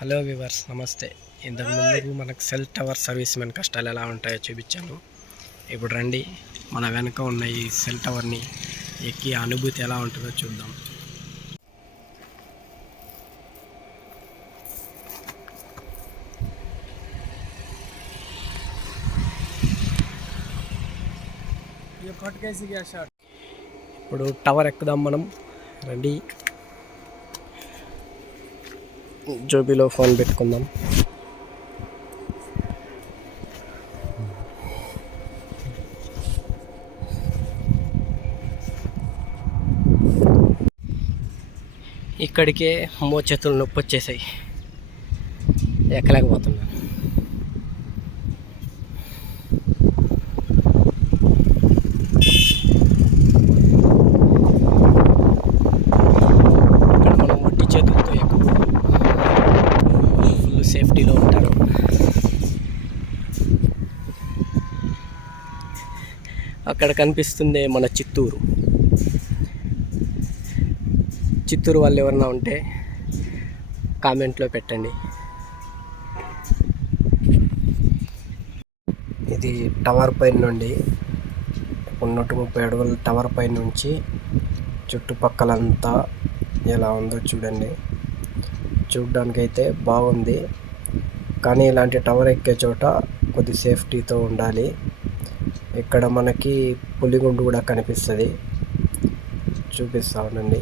Hello viewers, నమస్తే. ఇంతకు ముందు మనకు సెల్ టవర్ సర్వీస్ మెన్ కష్టాలు ఎలా ఉంటాయో చూపించాను. ఇప్పుడు రండి, మన వెనక ఉన్న ఈ సెల్ టవర్ని ఎక్కి అనుభూతి ఎలా ఉంటుందో చూద్దాం. ఇప్పుడు టవర్ ఎక్కుదాం మనం. రండి, జోబీలో ఫోన్ పెట్టుకుందాం. ఇక్కడికే చేతులు నొప్పి వచ్చేసాయి, ఎక్కలేకపోతున్నాను. ఇక్కడ మనం ఒట్టి చేతులతో ఎక్కకూడదు, ఫుల్ సేఫ్టీలో ఉంటారు. అక్కడ కనిపిస్తుంది మన చిత్తూరు. చిత్తూరు వాళ్ళు ఎవరన్నా ఉంటే కామెంట్లో పెట్టండి. ఇది టవర్ పైన నుండి 130 అడుగుల టవర్ పైన నుంచి చుట్టుపక్కలంతా ఎలా ఉందో చూడండి. చూడ్డానికైతే బాగుంది, కానీ ఇలాంటి టవర్ ఎక్కే చోట కొద్ది సేఫ్టీతో ఉండాలి. ఇక్కడ మనకి పులిగుండు కూడా కనిపిస్తుంది, చూపిస్తా ఉండండి.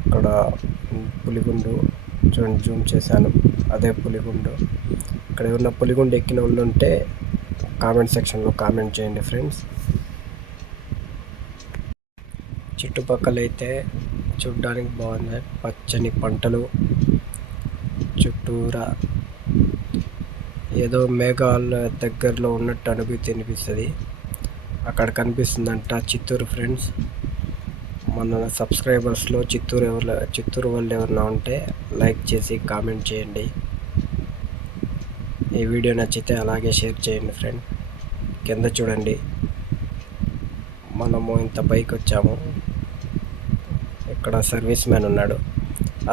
అక్కడ పులిగుండు చూడండి, జూమ్ చేశాను, అదే పులిగుండు. ఇక్కడ ఏమన్నా పులిగుండు ఎక్కిన వాళ్ళు ఉంటే కామెంట్ సెక్షన్లో కామెంట్ చేయండి ఫ్రెండ్స్. చుట్టుపక్కల అయితే చూడ్డానికి బాగుంది, పచ్చని పంటలు, చుట్టూరా ఏదో మేఘాల దగ్గరలో ఉన్నట్టు అనుభూతి అనిపిస్తుంది. అక్కడ కనిపిస్తుందంట చిత్తూరు ఫ్రెండ్స్. మన సబ్స్క్రైబర్స్లో చిత్తూరు వాళ్ళు ఎవరైనా ఉంటే లైక్ చేసి కామెంట్ చేయండి. ఈ వీడియో నచ్చితే అలాగే షేర్ చేయండి ఫ్రెండ్. కింద చూడండి, మనము ఇంత పైకి వచ్చాము. ఇక్కడ సర్వీస్ మ్యాన్ ఉన్నాడు,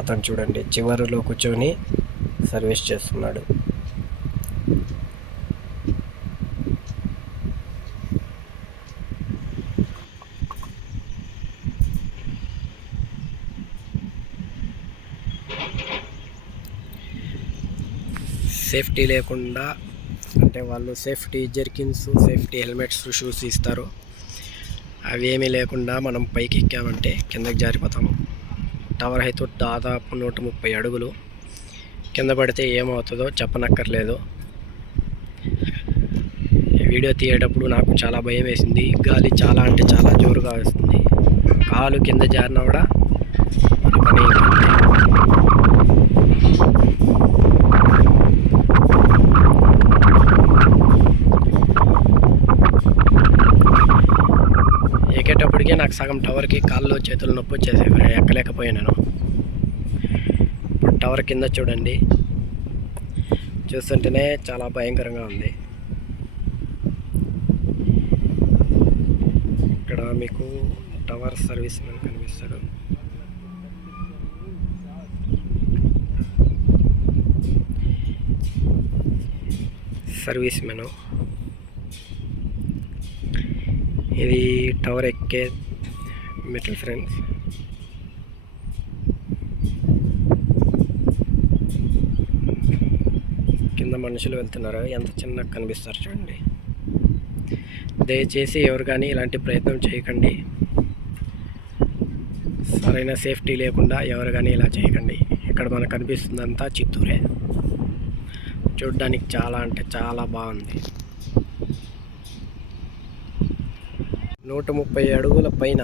అతను చూడండి చివరిలో కూర్చొని సర్వీస్ చేస్తున్నాడు. సేఫ్టీ లేకుండా అంటే వాళ్ళు సేఫ్టీ జెర్కిన్స్, సేఫ్టీ హెల్మెట్స్, షూస్ ఇస్తారు. అవి ఏమీ లేకుండా మనం పైకి ఎక్కామంటే కిందకి జారిపోతాము. టవర్ హైట్ దాదాపు 130 అడుగులు. కింద పడితే ఏమవుతుందో చెప్పనక్కర్లేదు. ఈ వీడియో తీయేటప్పుడు నాకు చాలా భయం వేసింది. గాలి చాలా అంటే చాలా జోరుగా వస్తుంది. కాలు కింద జారినా కూడా పని. ఎక్కేటప్పటికే నాకు సగం టవర్కి కాళ్ళు చేతులు నొప్పి వచ్చేసాయి, ఎక్కలేకపోయాను. ఇప్పుడు టవర్ కింద చూడండి, చూస్తుంటేనే చాలా భయంకరంగా ఉంది. ఇక్కడ మీకు టవర్ సర్వీస్ మెన్ కనిపిస్తాడు. సర్వీస్ మెను ఇది టవర్ ఎక్కే మెటల్ ఫ్రెండ్స్. కింద మనుషులు వెళ్తున్నారు, ఎంత చిన్నగా కనిపిస్తారు చూడండి. దయచేసి ఎవరు కానీ ఇలాంటి ప్రయత్నం చేయకండి. సరైన సేఫ్టీ లేకుండా ఎవరు కానీ ఇలా చేయకండి. ఇక్కడ మనకు కనిపిస్తుందంతా చిత్తూరే. చూడ్డానికి చాలా అంటే చాలా బాగుంది. 130 అడుగుల పైన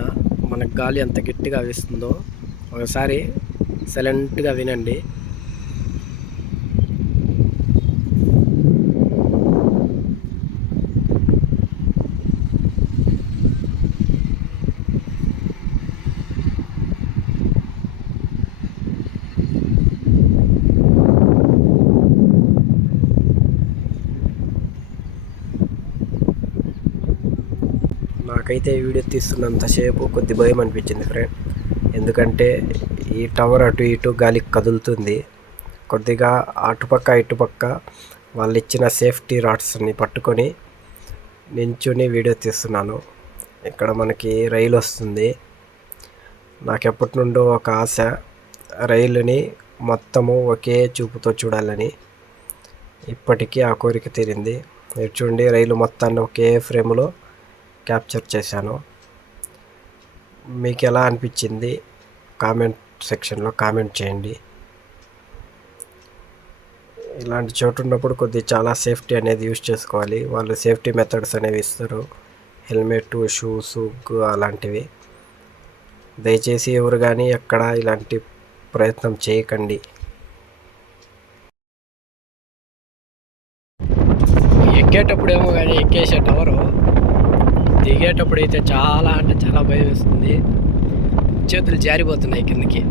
మనకు గాలి ఎంత గట్టిగా వీస్తుందో ఒకసారి సైలెంట్గా వినండి. నాకైతే వీడియో తీస్తున్నంతసేపు కొద్ది భయం అనిపించింది ఫ్రెండ్. ఎందుకంటే ఈ టవర్ అటు ఇటు గాలికి కదులుతుంది. కొద్దిగా అటుపక్క ఇటుపక్క వాళ్ళు ఇచ్చిన సేఫ్టీ రాడ్స్ని పట్టుకొని నించుని వీడియో తీస్తున్నాను. ఇక్కడ మనకి రైలు వస్తుంది. నాకు ఎప్పటి నుండో ఒక ఆశ, రైలుని మొత్తము ఒకే చూపుతో చూడాలని. ఇప్పటికీ ఆ కోరిక తీరింది. మీరు చూడండి, రైలు మొత్తాన్ని ఒకే ఫ్రేమ్లో క్యాప్చర్ చేశాను. మీకు ఎలా అనిపించింది కామెంట్ సెక్షన్లో కామెంట్ చేయండి. ఇలాంటి చోటు ఉన్నప్పుడు చాలా సేఫ్టీ అనేది యూజ్ చేసుకోవాలి. వాళ్ళు సేఫ్టీ మెథడ్స్ అనేవి ఇస్తారు, హెల్మెట్, షూస్ అలాంటివి. దయచేసి ఎవరు కానీ ఎక్కడ ఇలాంటి ప్రయత్నం చేయకండి. ఎక్కేటప్పుడేమో కానీ ఎక్కేసే టవరు, దిగేటప్పుడు అయితే చాలా అంటే చాలా భయం వేస్తుంది. చేతులు జారిపోతున్నాయి కిందకి.